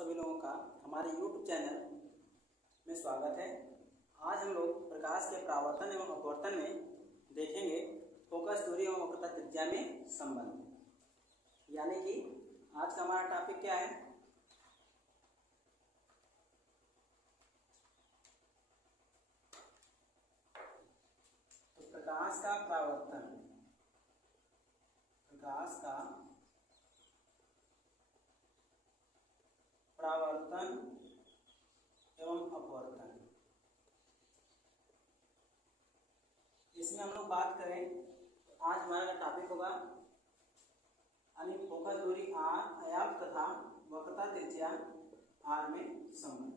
सभी लोगों का हमारे YouTube चैनल में स्वागत है। आज हम लोग प्रकाश के परावर्तन एवं अपवर्तन में देखेंगे फोकस दूरी एवं वक्रता त्रिज्या में संबंध। यानी कि आज का हमारा टॉपिक क्या है? तो प्रकाश का परावर्तन, प्रकाश का परावर्तन एवं अपवर्तन, इसमें हम लोग बात करें तो आज हमारा टॉपिक होगा यानी फोकस दूरी r, आयाम तथा वक्रता त्रिज्या r में संबंध।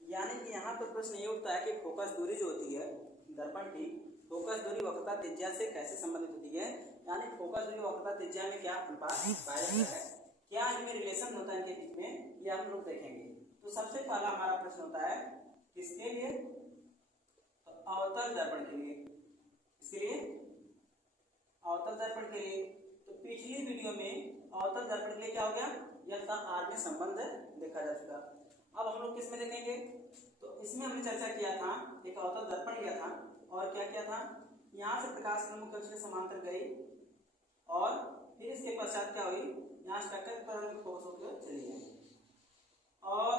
यानी कि यहाँ पर प्रश्न ये उठता है कि फोकस दूरी जो होती है दर्पण की, फोकस दूरी वक्रता त्रिज्या से कैसे संबंधित होती है। यानी फोकस दूरी वक्रता त्रिज्या में क्या अनुपात पाया जाता है, क्या इनमें रिलेशन होता है इनके बीच में, ये हम लोग देखेंगे। तो सबसे पहला हमारा प्रश्न होता है किसके लिए? तो अवतल दर्पण के लिए। इसके लिए अवतल दर्पण के लिए। तो पिछली वीडियो में अवतल दर्पण के लिए क्या हो गया, यह आर में संबंध देखा जा चुका। अब हम लोग किस में देखेंगे? तो इसमें हमने चर्चा किया था, एक अवतल दर्पण लिया था और क्या किया था, यहाँ से प्रकाश की मुख्य अक्ष के समांतर गई और फिर इसके पश्चात क्या हुई, यहाँ स्ट्रक्चर पर फोकस होकर चली गई और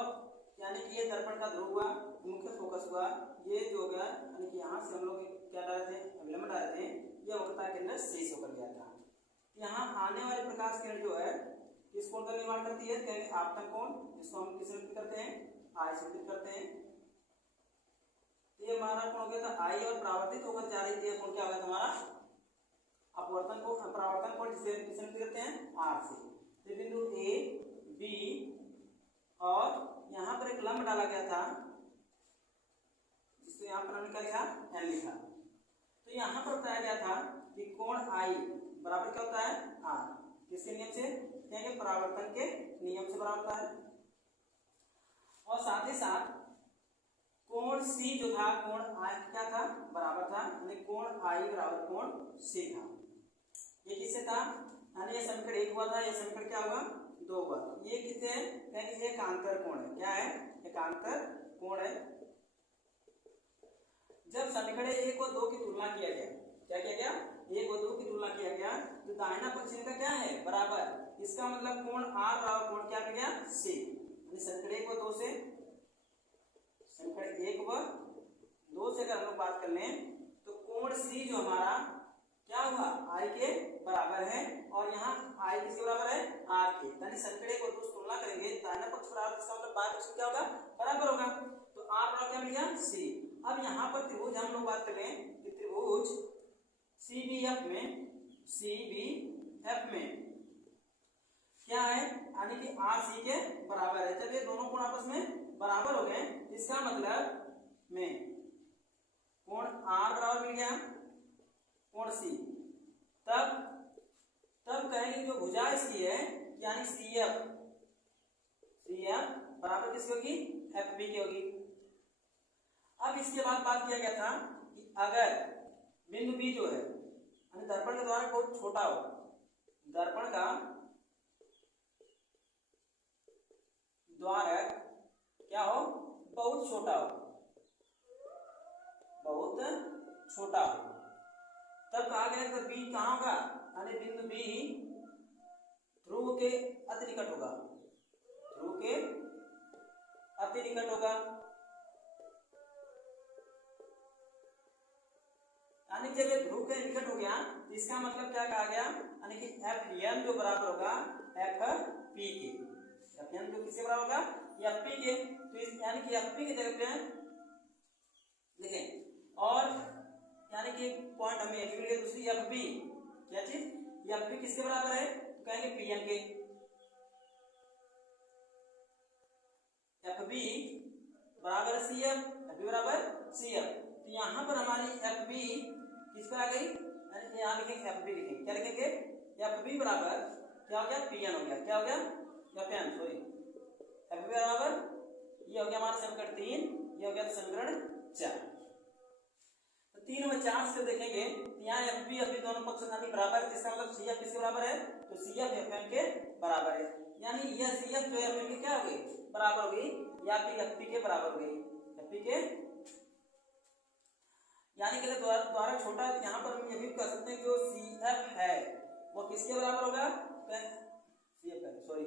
यानी कि ये दर्पण का ध्रुव हुआ, मुख्य फोकस हुआ, ये जो हो गया यानी कि यहाँ से हम लोग क्या डाले थे, अभिलंब डाले थे, ये वक्रता केंद्र शेष होकर गया था। यहाँ आने वाले प्रकाश किरण जो है किस कोण का निर्माण करती है, कहेंगे आपतन कोण, जिसको हम किस में करते हैं, आई से करते हैं। ये हमारा कोण हो गया था आई और परावर्तित होकर जा रही थी, कोण क्या होगा हमारा अपवर्तन को, परावर्तन कोण जिसे किससे करते हैं, आर से। तो बिंदु ए बी और यहाँ पर एक लंब डाला गया था जिसको यहाँ पर हमने क्या लिखा, एन लिखा। तो यहाँ पर बताया गया था कि कोण आई बराबर क्या होता है, आर। किसके नियम से, कहेंगे परावर्तन के नियम से बराबर होता है। और साथ ही साथ कोण सी जो था, कोण आई क्या था, बराबर था, यानी कोण आई बराबर कोण सी था। ये किससे था, यानी ये समीकरण 1 हुआ था, ये समीकरण क्या हुआ, 2 हुआ। ये किससे है, कहेंगे एकांतर कोण है। क्या है, एकांतर कोण है। जब समीकरण 1 और 2 की तुलना किया गया, क्या किया गया, 1 और 2 की तुलना किया गया, तो दाहिना पक्ष इनका क्या है, बराबर। इसका मतलब कोण आर बराबर कोण क्या मिल गया, सी। समीकरण 1 और 2 से, समीकरण 1 व 2 से अगर हम लोग बात कर लें तो कोण सी जो हमारा क्या हुआ, आई के बराबर है और यहाँ आई किसके बराबर है, आर के। यानी समीकरण 1 और 2 से तुलना करेंगे, दाहिना पक्ष बराबर, इसका मतलब बाएं पक्ष क्या होगा, बराबर होगा। तो आर बराबर क्या मिल गया, सी। अब यहाँ पर त्रिभुज हम लोग बात करें कि त्रिभुज CBF में क्या है, यानी कि आर सी के बराबर है। जब ये दोनों कोण आपस में बराबर हो गए, इसका मतलब में कोण आर बराबर मिल गया कोण सी, तब कहेंगे जो भुजा इसकी है यानी CF बराबर किसकी होगी, FB की होगी। अब इसके बाद बात किया गया था कि अगर बिंदु B जो है यानी दर्पण का द्वारक बहुत छोटा हो, दर्पण का द्वारक क्या हो, बहुत छोटा हो, बहुत छोटा हो, तब कहा गया कि B कहाँ होगा, यानी बिंदु B ध्रुव के अति निकट होगा, ध्रुव के अति निकट होगा। यानी जब ये ध्रुव के निकट हो गया तो इसका मतलब क्या कहा गया, यानी कि Fn जो बराबर होगा Fp के, Fn जो किसके बराबर होगा, Fp के। तो इस यानी कि Fp की जगह पे देखें, और यानी कि पॉइंट हमें एक मिल गया, दूसरी Fb क्या चीज, Fb किसके बराबर है, तो कहेंगे Pn के। Fb बराबर CF, Fb बराबर CF। तो यहाँ पर हमारी Fb किस पर आ गई, यानी यहाँ लिखेंगे Fb, लिखेंगे क्या लिखेंगे, Fb बराबर क्या हो गया, Pn हो गया, क्या हो गया, Fn सॉरी, Fb बराबर ये हो गया हमारा समीकरण 3, ये हो गया समीकरण 4। 3 व 4 से देखेंगे यहाँ एफ बी दोनों पक्ष यानी बराबर है, इसका मतलब सी एफ किसके बराबर है, तो सी एफ एफ एन के बराबर है, यानी यह सी एफ जो एफ एन के क्या हो गई, बराबर हो गई, या फिर एफ पी के बराबर हो गई, एफ पी के, यानी कि द्वारा छोटा, यहाँ पर हम ये भी कह सकते हैं जो सी एफ है वो किसके बराबर होगा, C F sorry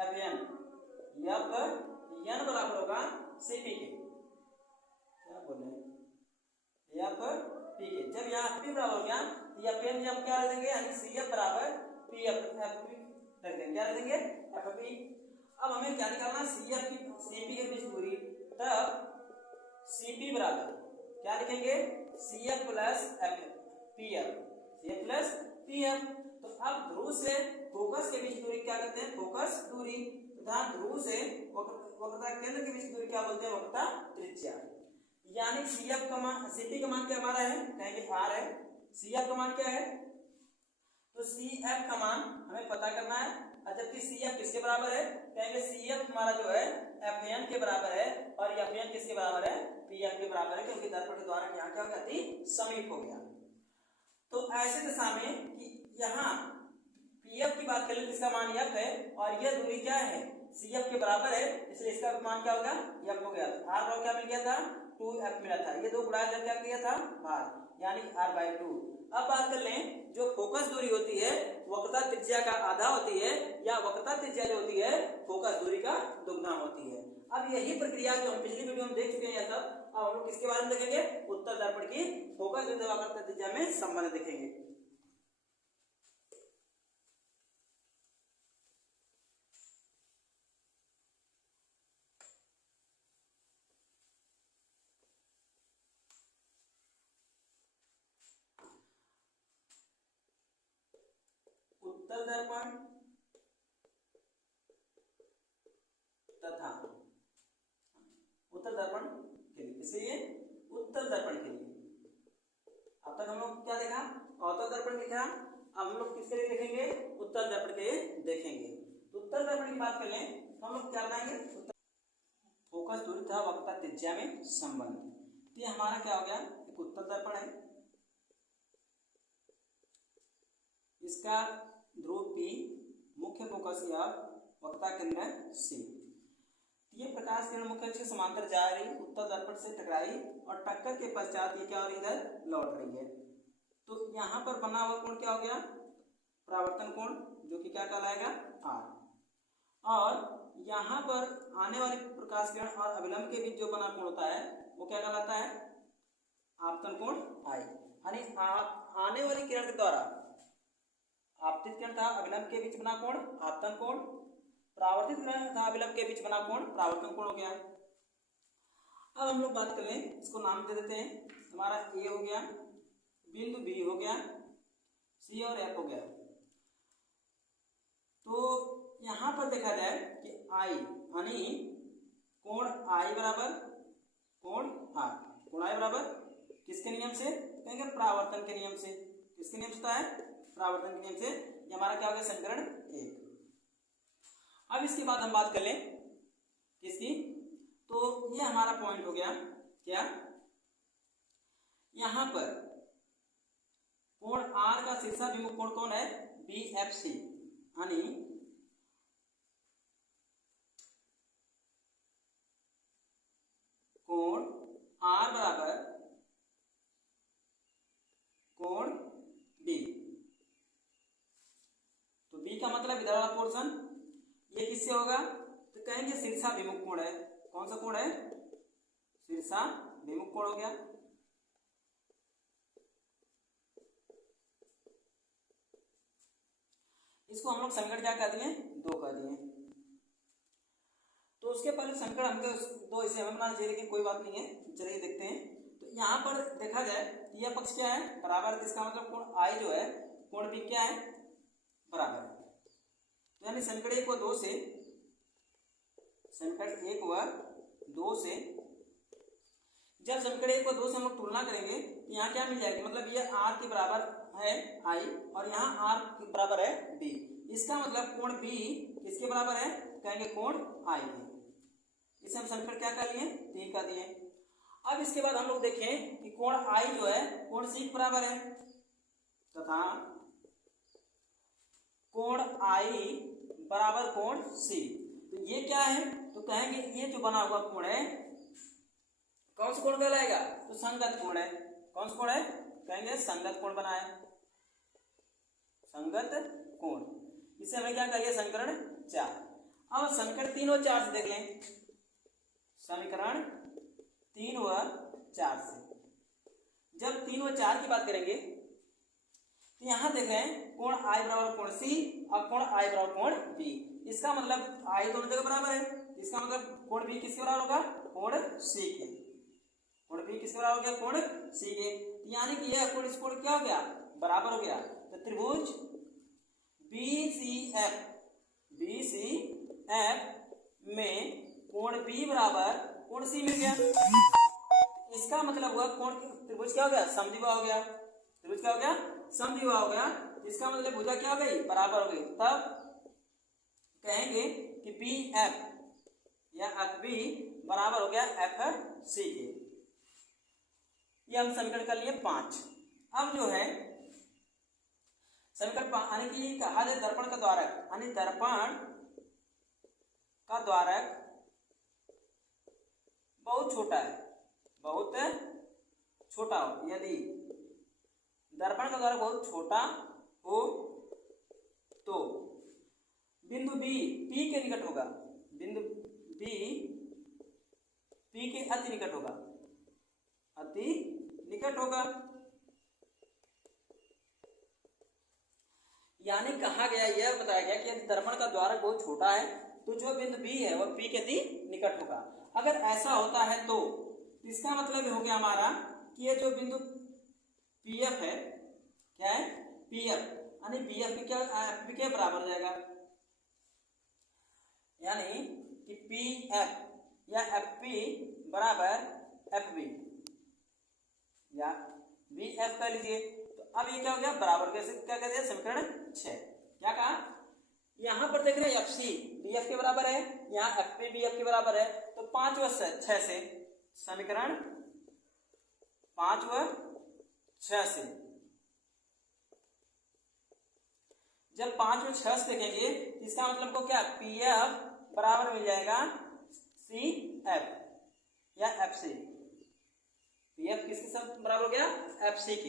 F N, F N बराबर होगा सी पी के, क्या बोल रहे हैं, एफ पी के। जब यहाँ एफ पी बराबर हो गया तो एफ एन हम क्या रख देंगे, यानी सी एफ बराबर पी एफ एफ पी रख देंगे, क्या रख देंगे, एफ पी। अब हमें क्या निकालना, सी एफ की सी पी के बीच दूरी, तब सी पी बराबर क्या लिखेंगे, C F plus F P F, C F plus P F. तो अब ध्रुव से फोकस के बीच दूरी क्या कहते हैं, फोकस दूरी, तथा ध्रुव से वक्रता केंद्र के बीच दूरी क्या बोलते हैं, वक्रता त्रिज्या। यानी सी एफ का मान, सी पी का मान क्या हमारा है, कहेंगे आर है, सी एफ का मान क्या है, तो सी एफ का मान हमें पता करना है, और जबकि सी एफ किसके बराबर है, कहेंगे सी एफ हमारा जो है एफ एन के बराबर है, और एफ एन किसके बराबर है, पी एफ के बराबर है, क्योंकि दर्पण के द्वारा यहाँ क्या हो गया, अति समीप हो गया। तो ऐसे दशा में कि यहाँ पी एफ की बात करें, इसका मान एफ है, और यह दूरी क्या है, सी एफ के बराबर है, इसलिए इसका मान क्या होगा, एफ हो गया। आर बराबर क्या मिल गया था, 2f मिला था, ये दो गुणा जब क्या किया था, भार, यानी r/2। अब बात कर लें, जो फोकस दूरी होती है वक्रता त्रिज्या का आधा होती है, या वक्रता त्रिज्या जो होती है फोकस दूरी का दुगना होती है। अब यही प्रक्रिया जो हम पिछली वीडियो में देख चुके हैं, सब अब हम लोग किसके बारे में देखेंगे, उत्तल दर्पण की फोकस दूरी वक्रता त्रिज्या में संबंध देखेंगे। उत्तल दर्पण तथा उत्तल दर्पण के लिए, इसलिए उत्तल दर्पण के लिए अब तक हम लोग क्या देखा, अवतल दर्पण देखा, अब हम लोग किसके लिए देखेंगे, उत्तल दर्पण के लिए देखेंगे। तो उत्तल दर्पण की बात कर लें तो हम लोग क्या बनाएंगे, फोकस दूरी तथा वक्रता त्रिज्या में संबंध। ये हमारा क्या हो गया, एक उत्तल दर्पण है, इसका ध्रुव P, मुख्य फोकस या वक्रता केंद्र C। ये प्रकाश किरण मुख्य अक्ष के समांतर जा रही, उत्तल दर्पण से टकराई, और टक्कर के पश्चात ये क्या हो रही, इधर लौट रही है। तो यहाँ पर बना हुआ कोण क्या हो गया, परावर्तन कोण, जो कि क्या कहलाएगा, R। और यहाँ पर आने वाली प्रकाश किरण और अभिलंब के बीच जो बना कोण होता है वो क्या कहलाता है, आपतन कोण I। यानी आने वाली किरण के द्वारा आपतित किरण तथा अभिलंब के बीच बना कोण आपतन कोण, परावर्तित किरण तथा अभिलंब के बीच बना कोण परावर्तन कोण हो गया। अब हम लोग बात कर लें, इसको नाम दे देते हैं, हमारा ए हो गया, बिंदु बी हो गया, सी और एफ हो गया। तो यहाँ पर देखा जाए कि आई यानी कोण आई बराबर कोण आर, कोण आई बराबर किसके नियम से, कहेंगे परावर्तन के नियम से। किसके नियम से होता है, परावर्तन के नियम से। ये हमारा क्या हो गया, समीकरण 1। अब इसके बाद हम बात कर लें किसकी, तो ये हमारा पॉइंट हो गया क्या, यहां पर कोण R का शीर्षाभिमुख कोण कौन है, BFC, यानी कोण R बराबर कोण B। तो B का मतलब इधर वाला पोर्शन, ये किससे होगा, तो कहेंगे शीर्षाभिमुख कोण है। कौन सा कोण है, शीर्षाभिमुख कोण हो गया। इसको हम लोग समीकरण क्या कर दिए, 2 कर दिए। तो उसके पहले समीकरण हमको 2 इसे हमें बनाना चाहिए, लेकिन कोई बात नहीं है, चलिए देखते हैं। तो यहाँ पर देखा जाए यह पक्ष क्या है, बराबर है, इसका मतलब कोण आई जो है कोण B क्या है, बराबर है। तो यानी समीकरण 1 व 2 से, समीकरण 1 व 2 से जब समीकरण 1 व 2 से हम लोग तुलना करेंगे तो यहाँ क्या मिल जाएगी, मतलब ये R के बराबर है I और यहाँ R के बराबर है B। इसका मतलब कोण B किसके बराबर है, कहेंगे कोण I के। इसे हम समीकरण क्या कर लिए, 3 कर दिए। अब इसके बाद हम लोग देखें कि कोण आई जो है कोण सी के बराबर है, तथा कोण आई बराबर कोण सी। तो ये क्या है, तो कहेंगे ये जो बना हुआ कोण है कौन सा कोण कहलाएगा, तो संगत कोण है। कौन सा कोण है, कहेंगे संगत कोण बना है, संगत कोण। इसे हमें क्या करिए, समीकरण 4। अब समीकरण 3 और 4 से देख लें। समीकरण 3 व 4 से जब 3 व 4 की बात करेंगे तो यहां देख रहे हैं कोण आई बराबर कोण सी और कोण आई बराबर कोण बी। इसका मतलब आई दोनों जगह बराबर है, इसका मतलब कोण बी किसके बराबर होगा, कोण सी के। कोण बी किसके बराबर हो गया, कोण सी के। यानी कि यह कोण इस कोण क्या हो गया, बराबर हो गया। तो त्रिभुज BCF में कोण बी बराबर कोण सी मिल गया। इसका मतलब हुआ कोण त्रिभुज क्या हो गया, समद्विबाहु हो गया। त्रिभुज क्या हो गया, समद्विबाहु हो गया। इसका मतलब भुजा क्या हो गई, बराबर हो गई। तब कहेंगे कि BF या FB बराबर हो गया FC के। ये हम समीकरण कर लिए 5। अब जो है समीकरण यानी कि कहा जाए दर्पण का द्वारक, यानी दर्पण का द्वारक बहुत छोटा है, बहुत छोटा हो। यदि दर्पण का द्वारक बहुत छोटा हो तो बिंदु बी पी के निकट होगा, बिंदु बी पी के अति निकट होगा, अति निकट होगा। यानी कहा गया, यह बताया गया कि यदि दर्पण का द्वारक बहुत छोटा है तो जो बिंदु बी है वह पी के अति निकट होगा। अगर ऐसा होता है तो इसका मतलब हो गया हमारा कि ये जो बिंदु पीएफ है, क्या है, पीएफ, यानी बीएफ के क्या एफबी के बराबर हो जाएगा। यानी कि पीएफ या एफपी बराबर एफबी या बीएफ कर लीजिए। तो अब ये क्या हो गया, बराबर कैसे, क्या कहते हैं, समीकरण 6। क्या कहा, यहां पर देख रहे हैं एफसी बीएफ के बराबर है, यहाँ एफपी बीएफ के बराबर है। तो 5 व 6 से समीकरण 5 व 6 से जब 5 व 6 से देखेंगे तो इसका मतलब को क्या, पीएफ बराबर मिल जाएगा सीएफ या एफसी। पीएफ किसके साथ बराबर हो गया, एफसी के।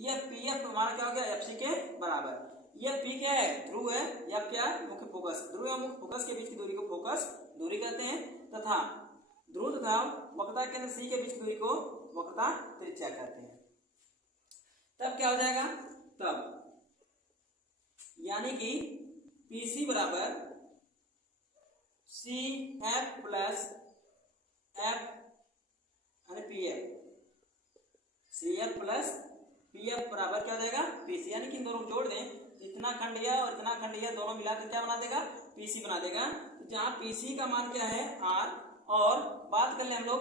ये पीएफ हमारा क्या हो गया, एफसी के बराबर। ये पी क्या है, ध्रुव है, या क्या, मुख्य फोकस। ध्रुव या मुख्य फोकस के बीच की दूरी को फोकस दूरी कहते हैं, तथा ध्रुव तथा वक्रता केंद्र सी के बीच की दूरी को वक्रता त्रिज्या कहते हैं। तब क्या हो जाएगा, तब यानी कि PC बराबर CF प्लस F यानी PF, CF प्लस PF बराबर क्या हो जाएगा, PC। यानी कि इन दोनों को जोड़ दें, इतना खंड यह और इतना खंड यह दोनों मिलाकर क्या बना देगा, PC बना देगा। जहां PC का मान क्या है, R, और बात कर ले हम लोग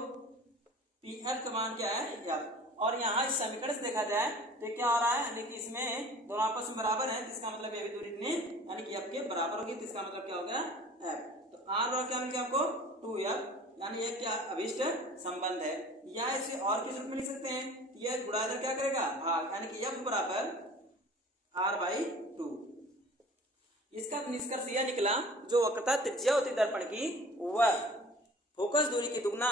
PF का मान क्या है, F। और यहाँ इस समीकरण से देखा जाए तो क्या हो रहा है, यानी कि इसमें दोनों आपस में बराबर है, जिसका मतलब ये भी दूरी इतनी यानी कि F के बराबर होगी। तो इसका मतलब क्या हो गया, F। तो R और क्या मिल गया आपको, 2F, यानी ये क्या अभिष्ट संबंध है। या इसे और किस रूप में लिख सकते हैं, ये गुणा इधर क्या करेगा, भाग, यानी कि F बराबर R/2। इसका निष्कर्ष यह निकला, जो वक्रता त्रिज्या होती है दर्पण की, वह फोकस दूरी की दुगना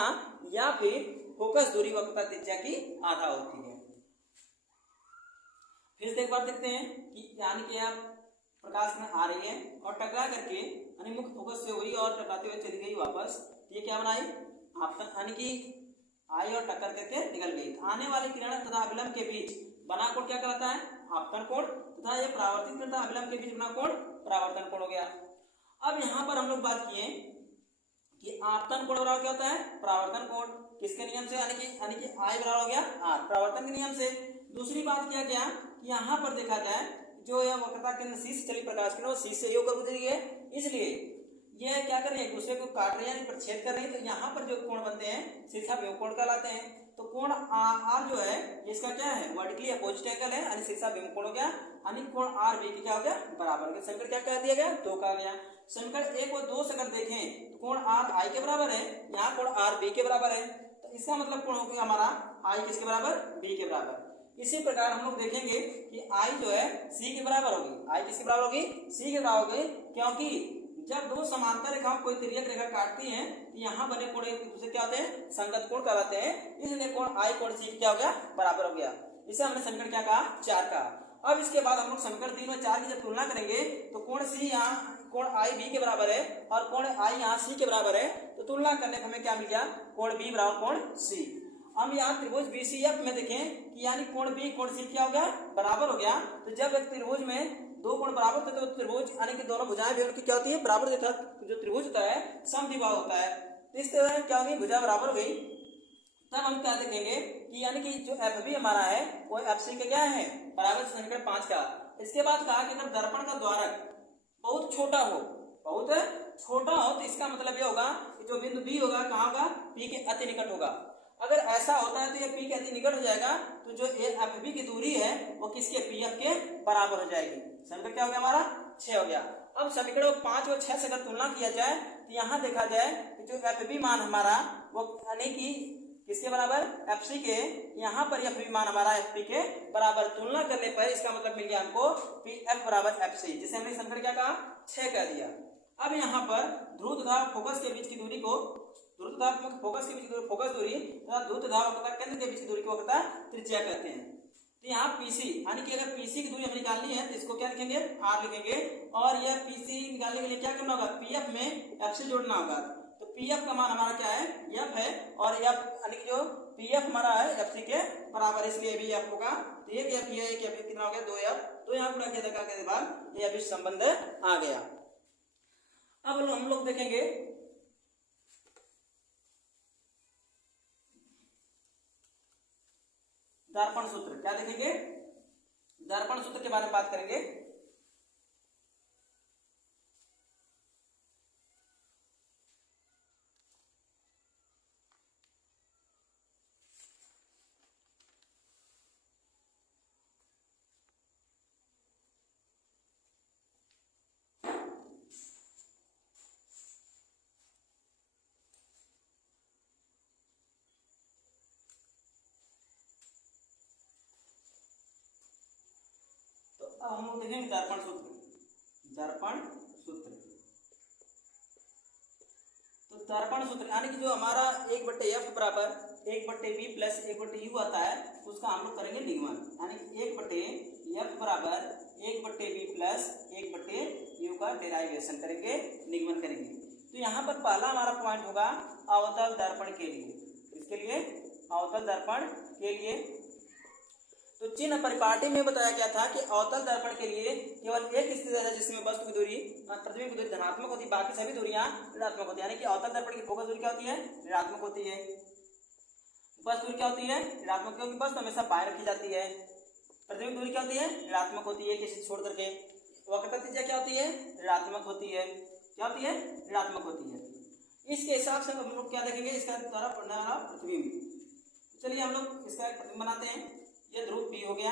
या फिर फोकस दूरी वक्रता त्रिज्या की आधा होती है। फिर से एक बार देखते हैं कि यानी कि आप प्रकाश में आ रही है और टकरा करके यानी मुख्य फोकस से हुई और टकराते हुए चली गई वापस। ये क्या बनाई, आपतन, यानी कि आई और टक्कर करके निकल गई। आने वाली किरण तथा अभिलंब के बीच बना कोण क्या कहलाता है, आपतन कोण, तथा ये परावर्तित किरण तथा अभिलंब के बीच बना कोण परावर्तन कोण हो गया। अब यहाँ पर हम लोग बात किए कि आपतन कोण बराबर क्या होता है, परावर्तन कोण। किसके नियम से, यानी कि आई बराबर हो गया आर, परावर्तन के नियम से। दूसरी बात क्या गया कि यहाँ पर देखा जाए जो यह वक्रता केंद्र सी से चली प्रकाश किरण सी से होकर गुजरी है, इसलिए यह क्या कर रही है, एक दूसरे को काट रही है, यानी प्रतिच्छेद कर रही है। तो यहाँ पर जो कोण बनते हैं शीर्षा वियोग कोण कहलाते हैं। तो कोण आर जो है इसका क्या है, वर्टिकली अपोजिट एंगल है, यानी शीर्षा वियोग कोण हो गया। यानी कोण आर बी की क्या हो गया, बराबर हो गया। समीकरण क्या कह दिया गया, 2 का गया। समीकरण 1 और 2 से अगर देखें तो कोण आर आई के बराबर है, यहाँ कोण आर बी के बराबर है। तो इसका मतलब कोण हो गया हमारा आई किसके बराबर, बी के बराबर। इसी प्रकार हम लोग देखेंगे कि आई जो है सी के बराबर होगी, आई किसके बराबर होगी, सी के बराबर होगी, क्योंकि जब दो समांतर रेखाओं कोई तिर्यक रेखा काटती हैं तो यहाँ बने कोण एक दूसरे क्या होते हैं, संगत कोण कहलाते हैं, इसलिए कोण आई कोण सी क्या हो गया, बराबर हो गया। इसे हमने समीकरण क्या कहा, 4 कहा। अब इसके बाद हम लोग समीकरण 3 और 4 की जब तुलना करेंगे तो कोण सी यहाँ कोण आई बी के बराबर है और कोण आई यहाँ सी के बराबर है, तो तुलना करने पर हमें क्या मिल गया, कोण बी बराबर कोण सी। हम यहाँ त्रिभुज बीसीएफ में देखें कि यानी कोण बी कोण सी क्या हो गया, बराबर हो गया। तो जब एक त्रिभुज में दो कोण बराबर होते तो त्रिभुज यानी कि दोनों भुजाएं भी उनकी क्या होती है, बराबर होता है। जो त्रिभुज होता है समद्विबाहु होता है, तो इस तरह क्या होगी, भुजा बराबर हो गई। तब हम क्या देखेंगे कि यानी कि जो एफ बी हमारा है वो एफ सी के क्या है, बराबर, समीकरण 5 का। इसके बाद कहा कि अगर दर्पण का द्वारक बहुत छोटा हो, बहुत छोटा हो, तो इसका मतलब ये होगा कि जो बिंदु बी होगा कहाँ होगा, पी के अति निकट होगा। अगर ऐसा होता है तो ये पी के अति निकट हो जाएगा, तो जो एफ बी की दूरी है वो किसके, पी एफ के बराबर हो जाएगी। समीकरण क्या हो गया हमारा, 6 हो गया। अब समीकरण 5 और 6 से अगर तुलना किया जाए तो यहाँ देखा जाए कि जो एफ बी मान हमारा वो यानी कि किसके बराबर, एफ सी के, यहाँ पर एफ बी मान हमारा एफ पी के बराबर। तुलना करने पर इसका मतलब मिल गया हमको पी एफ बराबर एफ सी, जिसे हमने समीकरण क्या कहा, 6 कह दिया। अब यहाँ पर ध्रुव तथा फोकस के बीच की दूरी को, ध्रुव तथा फोकस के बीच की फोकस दूरी तथा ध्रुव तथा केंद्र के बीच की दूरी को त्रिज्या कहते हैं। तो यहाँ पीसी यानी कि अगर पीसी की दूरी हमें निकालनी है तो इसको क्या लिखेंगे, आर लिखेंगे, और यह पीसी निकालने के लिए क्या करना होगा, पीएफ में एफ सी जोड़ना होगा। तो पीएफ का मान हमारा क्या है, एफ है, और एफ यानी कि जो पीएफ हमारा है एफ सी के बराबर, इसलिए भी एफ होगा। तो एक एफ ये एक एफ कितना हो गया, 2 एफ, तो यहाँ गुणा किया था के बाद ये अभी संबंध आ गया। अब हम लोग देखेंगे दर्पण सूत्र, क्या देखेंगे, दर्पण सूत्र के बारे में बात करेंगे। अब हम लोग देखेंगे दर्पण सूत्र, दर्पण सूत्र। तो दर्पण सूत्र यानी कि जो हमारा 1/f बराबर 1/b प्लस 1/u आता है, उसका हम लोग करेंगे निगमन, यानी कि 1/f बराबर 1/b प्लस 1/u का डेराइवेशन करेंगे, निगमन करेंगे। तो यहाँ पर पहला हमारा पॉइंट होगा अवतल दर्पण के लिए, इसके लिए अवतल दर्पण के लिए। तो चिन्ह परिपाटी में बताया गया था कि अवतल दर्पण के लिए केवल एक स्थिति है जिसमें वस्तु की दूरी प्रतिबिंब की दूरी धनात्मक होती है, बाकी सभी दूरियां ऋणात्मक होती है। यानी कि अवतल दर्पण की फोकस दूरी क्या होती है, ऋणात्मक होती है। बस दूरी क्या होती है, ऋणात्मक, क्योंकि बस हमेशा बाएं रखी जाती है। प्रतिबिंब दूरी क्या होती है, ऋणात्मक होती है, किसी छोड़ करके। वक्रता त्रिज्या क्या होती है, ऋणात्मक होती है, क्या होती है, ऋणात्मक होती है। इसके हिसाब से हम लोग क्या देखेंगे, इसका द्वारा पढ़ने वाला प्रतिबिंब। चलिए हम लोग इसका प्रतिबिंब बनाते हैं। ये ध्रुव पी हो गया,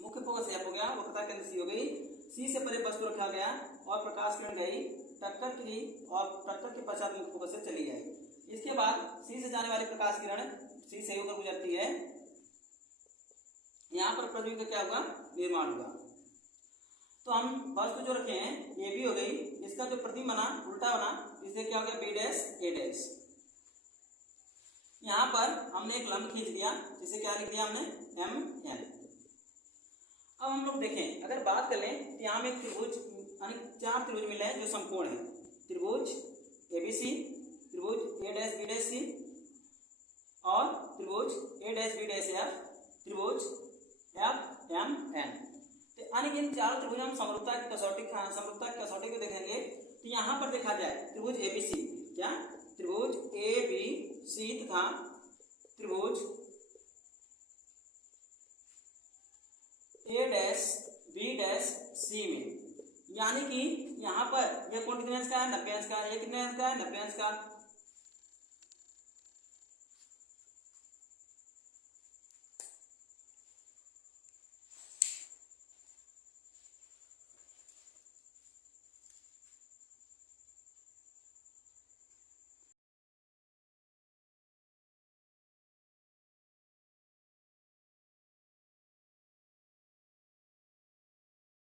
मुख्य फोकस एफ हो गया, वक्रता केंद्र सी हो गई, सी से परे वस्तु रखा गया और प्रकाश किरण गई टक्कर की, और टक्कर के पश्चात मुख्य फोकस से चली गई। इसके बाद सी से जाने वाली प्रकाश किरण सी से होकर गुजरती है, यहाँ पर प्रतिबिंब का क्या होगा, निर्माण होगा। तो हम वस्तु जो रखे हैं ये भी हो गई, इसका जो प्रतिबिंब बना उल्टा बना, इससे क्या हो गया, बी डैश ए डैश। यहाँ पर हमने एक लंब खींच दिया, जिसे क्या लिख दिया हमने, एम एन। अब हम लोग देखें, अगर बात कर लें तो यहाँ में त्रिभुज यानी 4 त्रिभुज मिले हैं जो समकोण है। त्रिभुज एबीसी, त्रिभुज ए डैश बी डैश सी, और त्रिभुज ए डैश बी डैश एफ, त्रिभुज एफ एम एन। तो यानी कि इन 4 त्रिभुज हम समरूपता की कसौटी को देखेंगे। तो यहाँ पर देखा जाए त्रिभुज एबीसी, क्या त्रिभुज ए बी सी तथा त्रिभुज ए डैश बी डैश सी में, यानी कि यहाँ पर यह कोण कितने अंश का है, 90 अंश का, यह कितने अंश का है, 90 अंश का।